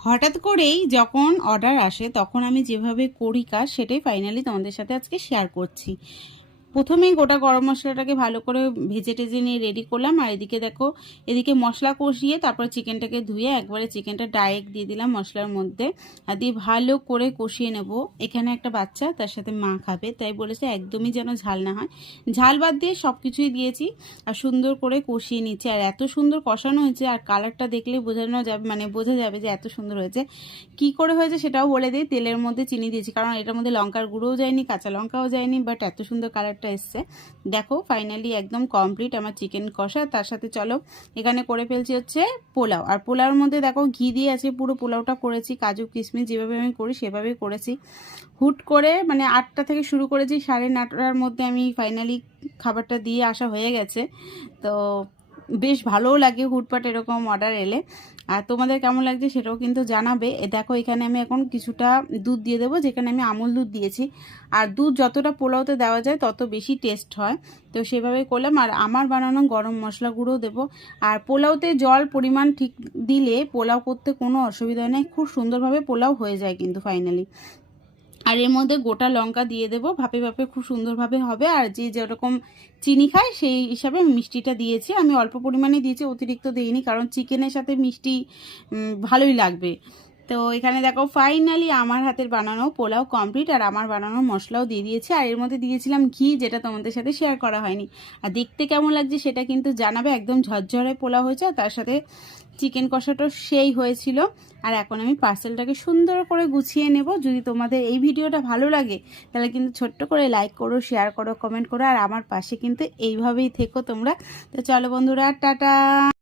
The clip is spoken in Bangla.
হঠাৎ করেই যখন অর্ডার আসে তখন আমি যেভাবে করি কাজ সেটাই ফাইনালি তোমাদের সাথে আজকে শেয়ার করছি। প্রথমেই গোটা গরম মশলাটাকে ভালো করে ভেজে টেজে নিয়ে রেডি করলাম। আর এদিকে দেখো, এদিকে মশলা কষিয়ে তারপরে চিকেনটাকে ধুয়ে একবারে চিকেনটা ডাইরেক্ট দিয়ে দিলাম মশলার মধ্যে, আর দিয়ে ভালো করে কষিয়ে নেব। এখানে একটা বাচ্চা, তার সাথে মা খাবে, তাই বলেছে একদমই যেন ঝাল না হয়। ঝাল বাদ দিয়ে সব কিছুই দিয়েছি আর সুন্দর করে কষিয়ে নিচ্ছি। আর এত সুন্দর কষানো হয়েছে, আর কালারটা দেখলে বোঝানো যাবে, মানে বোঝা যাবে যে এত সুন্দর হয়েছে। কি করে হয়েছে সেটাও বলে দিই। তেলের মধ্যে চিনি দিয়েছি, কারণ এটার মধ্যে লঙ্কার গুঁড়োও যায়নি, কাঁচা লঙ্কাও যায়নি, বাট এত সুন্দর কালারটা এসছে। দেখো ফাইনালি একদম কমপ্লিট আমার চিকেন কষা। তার সাথে চলো এখানে করে ফেলছি হচ্ছে পোলাও। আর পোলাওর মধ্যে দেখো ঘি দিয়ে আছে, পুরো পোলাওটা করেছি কাজু কিশমিশ যেভাবে আমি করি সেভাবেই করেছি। হুট করে মানে 8টা থেকে শুরু করেছি, 9:30টার মধ্যে আমি ফাইনালি খাবারটা দিয়ে আসা হয়ে গেছে। তো বেশ ভালোও লাগে হুটপাট এরকম অর্ডার এলে। আর তোমাদের কেমন লাগছে সেটাও কিন্তু জানাবে। দেখো এখানে আমি এখন কিছুটা দুধ দিয়ে দেবো, যেখানে আমি আমুল দুধ দিয়েছি। আর দুধ যতটা পোলাওতে দেওয়া যায় তত বেশি টেস্ট হয়, তো সেভাবে করলাম। আর আমার বানানো গরম মশলা গুঁড়ো দেবো। আর পোলাওতে জল পরিমাণ ঠিক দিলে পোলাও করতে কোনো অসুবিধা নেই, খুব সুন্দরভাবে পোলাও হয়ে যায় কিন্তু ফাইনালি। আর এর মধ্যে গোটা লঙ্কা দিয়ে দেবো, ভাপে ভাপে খুব সুন্দরভাবে হবে। আর যে যেরকম চিনি খায় সেই হিসাবে মিষ্টিটা দিয়েছি, আমি অল্প পরিমাণে দিয়েছি, অতিরিক্ত দিইনি, কারণ চিকেনের সাথে মিষ্টি ভালোই লাগবে। তো এখানে দেখো ফাইনালি আমার হাতের বানানো পোলাও কমপ্লিট, আর আমার বানানো মশলাও দিয়ে দিয়েছি। আর এর মধ্যে দিয়েছিলাম ঘি, যেটা তোমাদের সাথে শেয়ার করা হয়নি। আর দেখতে কেমন লাগছে সেটা কিন্তু জানাবে। একদম ঝরঝরে পোলাও হয়েছে, আর তার সাথে চিকেন কষাটা সেই হয়েছিল। আর এখন আমি পার্সেলটাকে সুন্দর করে গুছিয়ে নেব। যদি তোমাদের এই ভিডিওটা ভালো লাগে তাহলে কিন্তু ছোট্ট করে লাইক করো, শেয়ার করো, কমেন্ট করো, আর আমার পাশে কিন্তু এইভাবেই থেকো তোমরা। তো চলো বন্ধুরা, টাটা।